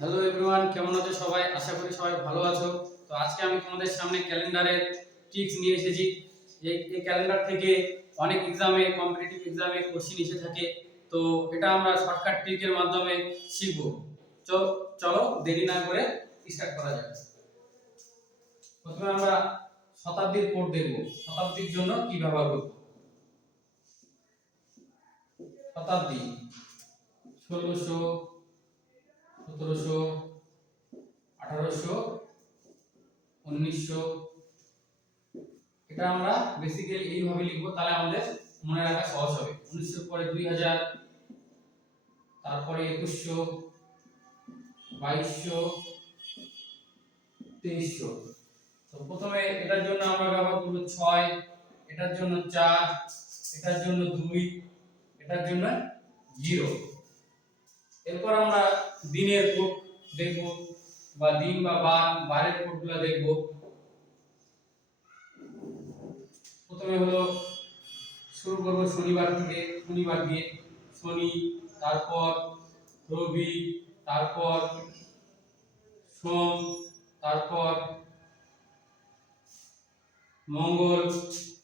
Hello everyone কেমন আছো সবাই? আশা করি সবাই ভালো আছো। তো আজকে আমি তোমাদের সামনে ক্যালেন্ডারের টিপস নিয়ে এসেছি। এই এই ক্যালেন্ডার থেকে অনেক এক্সামে কম্পিটিটিভ এক্সামে কোশ্চিন এসে থাকে। তো এটা আমরা শর্টকাট ট্রিকের মাধ্যমে শিখব। চলো, দেরি না করে স্টার্ট করা যাক। প্রথমে আমরা শতাব্দীর কোড দেখব। শতাব্দীর জন্য কি ব্যবহার করব? শতাব্দী, ষোলোশো সতেরোশো আঠারোশো উনিশশো। এটা আমরা বেসিক্যালি এইভাবে লিখব, তাহলে আমাদের মনে রাখা সহজ হবে। উনিশশোর পরে দুই হাজার, তারপরে একুশশো, বাইশশো, তেইশশো। তো প্রথমে এটার জন্য আমরা ব্যবহার করব ছয়, এটার জন্য চার, এটার জন্য দুই, এটার জন্য জিরো। এরপর আমরা দিনের কোড দেখব বা দিন বা বার বারের কোডগুলো দেখব। প্রথমে হলো শুরু করব শনিবার থেকে, শনিবার দিয়ে। শনি, তারপর রবি, তারপর সোম, তারপর মঙ্গল,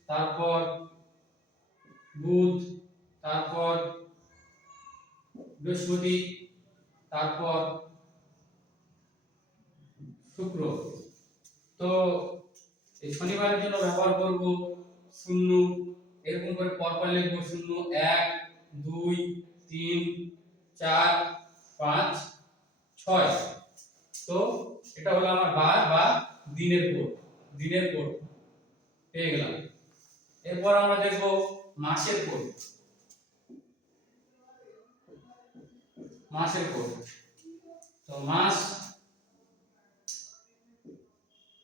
তারপর বুধ, তারপর বৃহস্পতি, তারপর শুক্র। তো এই শনিবারের জন্য ব্যবহার করব শূন্য, এরকম করে পরপর লিখব শূন্য, এক, দুই, তিন, চার, পাঁচ, ছয়। তো এটা হলো আমার বার বা দিনের কোড দিনের কোড। পেয়ে গেলাম। এরপর আমরা দেখব মাসের কোড। মাসের কোড। তো মাস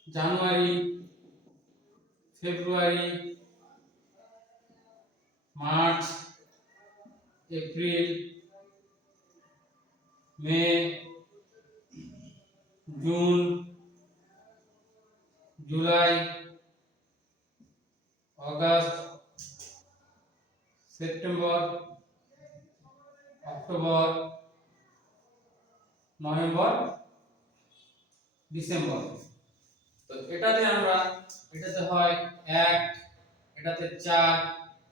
January February March April May June July August September October November, December. তো এটাতে আমরা, এটাতে হয় এক, এটাতে চার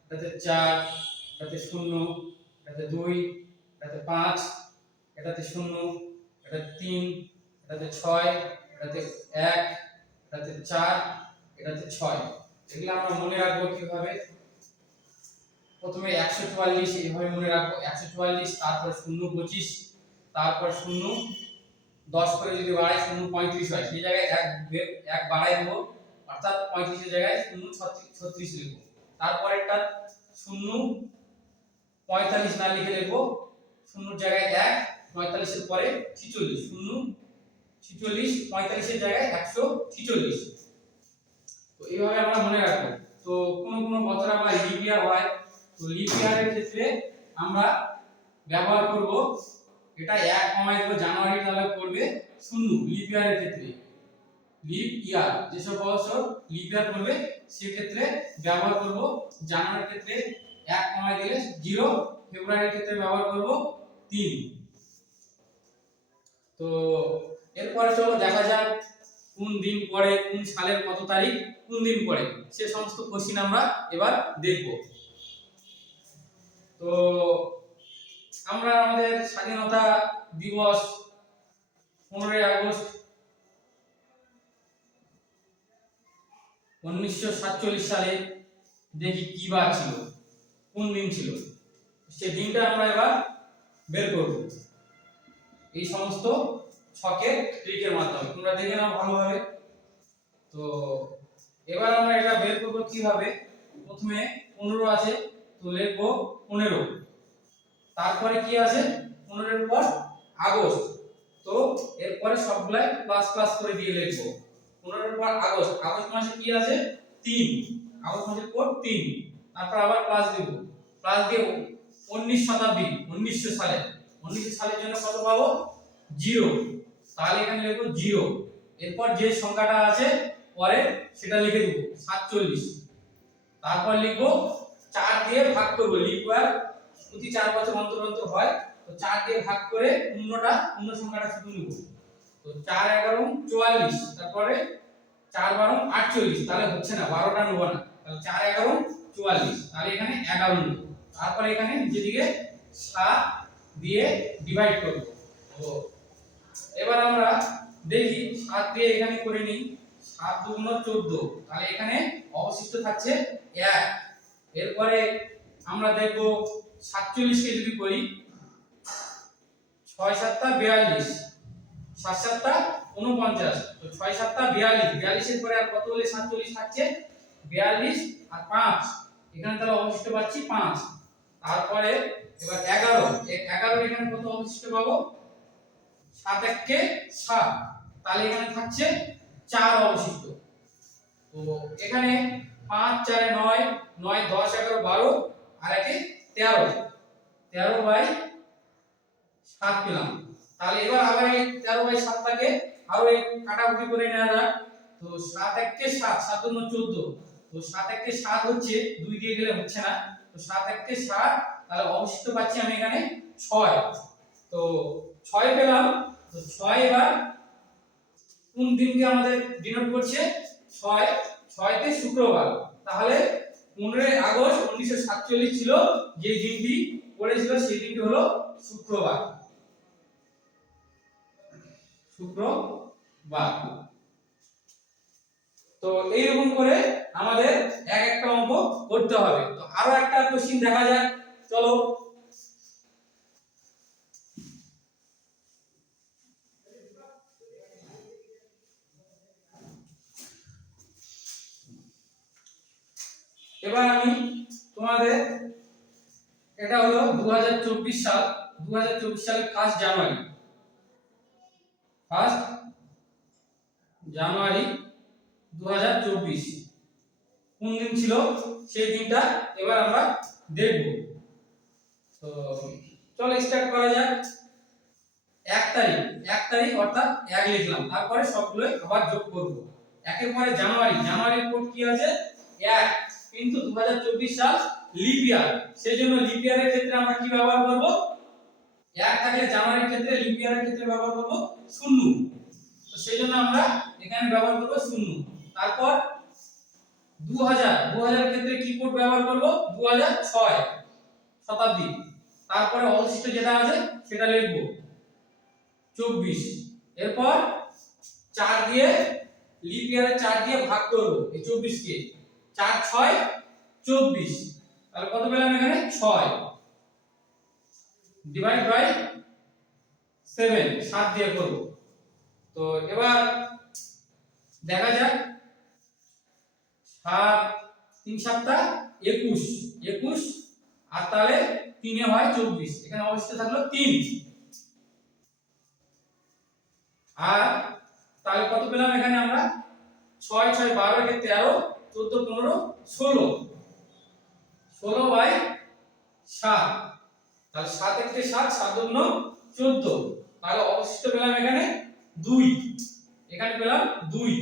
এটাতে চার, এটাতে শূন্য, এটাতে দুই, এটাতে পাঁচ, এটাতে শূন্য, এটাতে তিন, এটাতে ছয়, এটাতে এক, এটাতে চার, এটাতে ছয়। এগুলো আমরা মনে রাখব কীভাবে? প্রথমে একশো চুয়াল্লিশ, এইভাবে মনে রাখব। একশো চুয়াল্লিশ, তারপর শূন্য পঁচিশ তারপর শূন্য, দশ করে যদি বাড়াই, শূন্য পঁয়ত্রিশ হয়, সেই জায়গায় এক এক বাড়াই দেবো অর্থাৎ পঁয়ত্রিশের জায়গায় শূন্য ছত্রিশ লিখব। তারপরেরটা শূন্য, পঁয়তাল্লিশ না লিখে লিখব শূন্যর জায়গায় এক, পঁয়তাল্লিশের পরে ছিচল্লিশ, শূন্য, ছিচল্লিশ, পঁয়তাল্লিশের জায়গায় একশো ছিচল্লিশ। তো এইভাবে আমরা মনে রাখব। তো কোনো কোনো বছর আবার লিপ ইয়ার হয়। তো লিপ ইয়ারের ক্ষেত্রে আমরা ব্যবহার করব এটা এক কমাই দেবো জানুয়ারি তাহলে পড়বে শূন্য লিপ ইয়ারের ক্ষেত্রে। লিপ ইয়ার যেসব বছর লিপ ইয়ার করবে সেক্ষেত্রে ব্যবহার করব জানুয়ারির ক্ষেত্রে এক কমাই দিলে জিরো ফেব্রুয়ারির ক্ষেত্রে ব্যবহার করব তিন। তো এরপরে চলো দেখা যাক কোন দিন পরে কোন সালের কত তারিখ, কোন দিন পরে সে সমস্ত কোশ্চিন আমরা এবার দেখব। তো আমরা আমাদের স্বাধীনতা দিবস পনেরোই আগস্ট উনিশশো সাতচল্লিশ সালে দেখি কি বার ছিল, কোন দিন ছিল? সে দিনটা আমরা এবার বের করব। এই সমস্ত ছকের ট্রিকের মাধ্যমে। তোমরা দেখে নাও ভালোভাবে। তো এবার আমরা এটা বের করব কীভাবে? প্রথমে পনেরো আছে, তো লিখব পনেরো। তারপরে কি আছে? পনেরোর পর আগস্ট। তো এরপরে সবগুলাই প্লাস প্লাস করে দিয়ে লিখব। পনেরোর পর আগস্ট। আগস্ট মাসে কি আছে? তিন। আগস্ট মাসের পর তিন। তারপর আবার প্লাস দেব। প্লাস দিয়ে উনিশ শতাব্দী, উনিশশো সালে। উনিশশো সালের জন্য কত পাবো? জিরো তাহলে এখানে লিখব জিরো এরপর যে সংখ্যাটা আছে, পরে সেটা লিখে দেবো, সাতচল্লিশ। তারপর লিখব চার দিয়ে ভাগ করব লিপ ইয়ার প্রতি চার বছর অন্তর অন্তর হয়, তো চার দিয়ে ভাগ করে পূর্ণটা, পূর্ণ সংখ্যাটা শুধু নিব। তো চার এগারো চুয়াল্লিশ, তারপরে চার বারো আটচল্লিশ, তাহলে হচ্ছে না, বারোটা নেব না। তাহলে চার এগারো চুয়াল্লিশ, তাহলে এখানে এগারো নেব। তারপরে এখানে নিচের দিকে সাত দিয়ে ডিভাইড করব। তো এবার আমরা দেখি, সাত দিয়ে এখানে করে নিই। সাত দুগুণ চোদ্দ, তাহলে এখানে অবশিষ্ট থাকছে এক। এরপরে আমরা দেখব সাতচল্লিশকে যদি করি, ছয় সাতটা বিয়াল্লিশ, সাত সাতটা উনপঞ্চাশ তো ছয় সাতটা বিয়াল্লিশ, বিয়াল্লিশের পরে আর কত হলে সাতচল্লিশ থাকছে? বিয়াল্লিশ আর পাঁচ, এখানে তাহলে অবশিষ্ট পাচ্ছি পাঁচ। তারপরে এবার এগারো এগারোর এখানে কত অবশিষ্ট পাবো? সাত এককে সাত। তাহলে এখানে থাকছে চার অবশিষ্ট। তো এখানে পাঁচ, চারে নয় নয়, দশ, এগারো, বারো, আর একে তেরো তেরো বাই সাত পেলাম। তাহলে এবার আবার এই তেরো বাই সাতটাকে আরও এই কাটাকুটি করে নেওয়া যাক। তো সাত এককে সাত সাত অন্য চোদ্দ। তো সাত এককে সাত হচ্ছে দুই দিয়ে গেলে হচ্ছে না। তো সাত এককে সাত, তাহলে অবশিষ্ট পাচ্ছি আমি এখানে ছয়। তো ছয় পেলাম। তো ছয় এবার কোন দিনকে আমাদের ডিনোট করছে? ছয়, ছয়তে শুক্রবার। তাহলে পনেরোই আগস্ট উনিশশো সাতচল্লিশ ছিল যে দিনটি, পড়েছিল সেই দিনটি হলো শুক্রবার। শুক্রবার। তো এইরকম করে আমাদের এক একটা অঙ্ক করতে হবে। তো আরও একটা কোশ্চিন দেখা যায় চলো। এবার আমি তোমাদের, এটা হলো 2024 সাল 2024 সালের ফার্স্ট জানুয়ারি। ফার্স্ট জানুয়ারি 2024 কোন দিন ছিল? সেই দিনটা এবার আমরা দেখব। তো চলো স্টার্ট করা যাক। এক তারিখ এক তারিখ অর্থাৎ এক লিখলাম। তারপরে সবগুলো আবার যোগ করব। একের পরে জানুয়ারি। জানুয়ারির কোড কি আছে? এক। কিন্তু 2024 সাল লিপ ইয়ার সেই জন্য লিপ ইয়ারের ক্ষেত্রে আমরা কি ব্যবহার করব? এক থাকলে জানুয়ারির ক্ষেত্রে লিপ ইয়ারের ক্ষেত্রে ব্যবহার করব শূন্য। তো সেই জন্য আমরা এখানে ব্যবহার করব শূন্য। তারপর 2000 2000 এর ক্ষেত্রে কি কোড ব্যবহার করব? 2006 শতাব্দী। তারপরে অবশিষ্ট যেটা আছে, সেটা লিখব। 24 এরপর 4 দিয়ে লিপ ইয়ারে 4 দিয়ে ভাগ করব এই 24 কে 4 6 24 তাহলে কত পেলাম এখানে? 6 ডিভাইড বাই 7 7 দিয়ে করব। তো এবার দেখা যাক। সাত, তিন সাতটা, একুশ। একুশ আর তাহলে তিনে হয় চব্বিশ। এখানে অবশিষ্ট থাকল তিন। আর তাহলে কত পেলাম এখানে আমরা? ছয় ছয়, বারো একে তেরো। চোদ্দ, পনেরো, ষোলো। ষোলো বাই সাত। তাহলে সাত একটে সাত সাত অন্য চোদ্দ। তাহলে অবশিষ্ট পেলাম এখানে দুই। এখানে পেলাম দুই।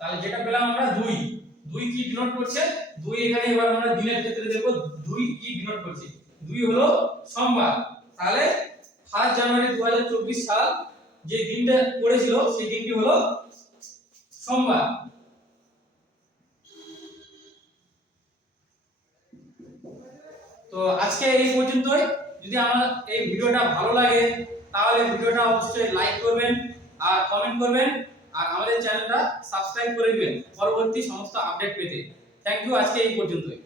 তাহলে যেটা পেলাম আমরা দুই। দুই কি ডিনোট করছে? দুই এখানে এবার আমরা দিনের ক্ষেত্রে দেখব দুই কি ডিনোট করছে। দুই হলো সোমবার তাহলে ফার্স্ট জানুয়ারি দু হাজার চব্বিশ সাল যে দিনটা পড়েছিল, সেই দিনটি হলো সোমবার তো আজকে এই পর্যন্তই। যদি আমার এই ভিডিওটা ভালো লাগে, তাহলে ভিডিওটা অবশ্যই লাইক করবেন আর কমেন্ট করবেন আর আমাদের চ্যানেলটা সাবস্ক্রাইব করে দিবেন পরবর্তী সমস্ত আপডেট পেতে। থ্যাংক ইউ আজকে এই পর্যন্তই।